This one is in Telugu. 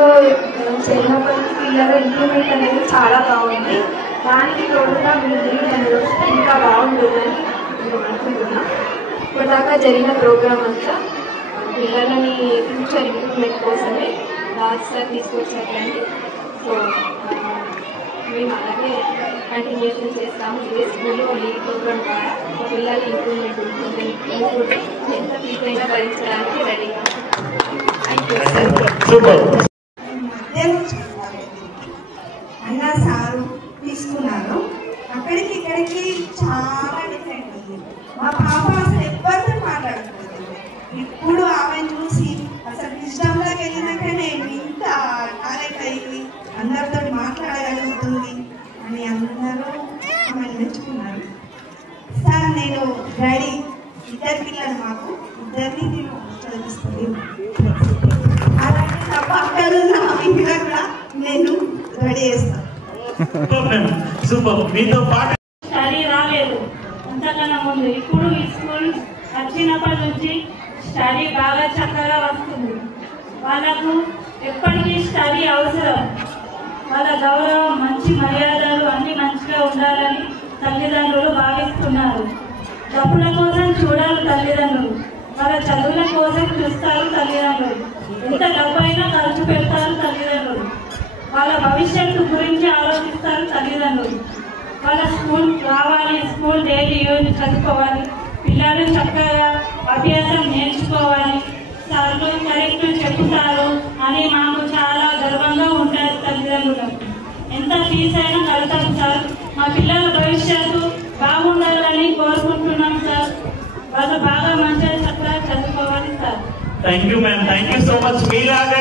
స్కూల్లో చేరినప్పటి నుంచి పిల్లల ఇంప్రూవ్మెంట్ అనేది చాలా బాగుంది. దానికి తోడుగా మీరు అనేది ఇంకా బాగుంటుందని నేను అనుకుంటున్నాను. ఇప్పటిదాకా జరిగిన ప్రోగ్రామ్ అంతా పిల్లలని ఫ్యూచర్ ఇంప్రూవ్మెంట్ కోసమే రాజు తీసుకొచ్చినట్లండి. సో మేము అలాగే కంటిన్యూషన్ చేస్తాము. ఇదే స్కూల్లో ఈ ప్రోగ్రామ్ ద్వారా పిల్లల ఇంప్రూవ్మెంట్ ఉంటుంది. ఎంత ఫీజు అయినా భరించడానికి రెడీగా. అన్న సారు తీసుకున్నాను. అక్కడికి ఇక్కడికి చాలా డిఫరెంట్ ఉంది. మా పాప అసలు ఎవరితో మాట్లాడుతుంది. ఇప్పుడు ఆమె చూసి అసలు విజ్డమ్లోకి వెళ్ళినాక నేను ఇంత టాలెంట్ అయింది, అందరితో మాట్లాడగలుగుతుంది అని అందరూ ఆమెను మెచ్చుకున్నారు. సార్ నేను డాడీ ఇద్దరు పిల్లలు, మాకు ఇద్దరిని నేను చదివిస్తుంది. అలాగే నా పక్కన నా ఇంట్లో కూడా నేను రెడీ చేస్తాను. స్టడీ రాలేదు అంతకన్నా ముందు. ఇప్పుడు ఈ స్కూల్ వచ్చినప్పటి నుంచి స్టడీ బాగా చక్కగా వస్తుంది. వాళ్ళకు ఎప్పటికీ స్టడీ అవసరం. వాళ్ళ గౌరవం, మంచి మర్యాదలు అన్ని మంచిగా ఉండాలని తల్లిదండ్రులు భావిస్తున్నారు. డబ్బుల కోసం చూడాలి తల్లిదండ్రులు, వాళ్ళ చదువుల కోసం చూస్తారు తల్లిదండ్రులు. ఎంత డబ్బైనా ఖర్చు పెడతారు తల్లిదండ్రులు. వాళ్ళ భవిష్యత్తు గురించి ఆలోచిస్తారు తల్లిదండ్రులు. వాళ్ళ స్కూల్ రావాలి, స్కూల్ డైలీ యూజ్ చదువుకోవాలి, పిల్లలు చక్కగా అభ్యాసం నేర్చుకోవాలి, సార్లు కరెక్ట్ చెప్తారు అని మాకు చాలా గర్వంగా ఉంటుంది తల్లిదండ్రులకు. ఎంత ఫీజు అయినా కడతాం సార్. మా పిల్లల భవిష్యత్తు బాగుండాలని కోరుకుంటున్నాం సార్. వాళ్ళు బాగా మంచిగా చక్కగా చదువుకోవాలి sir. Thank you ma'am, thank you so much. మీలాగా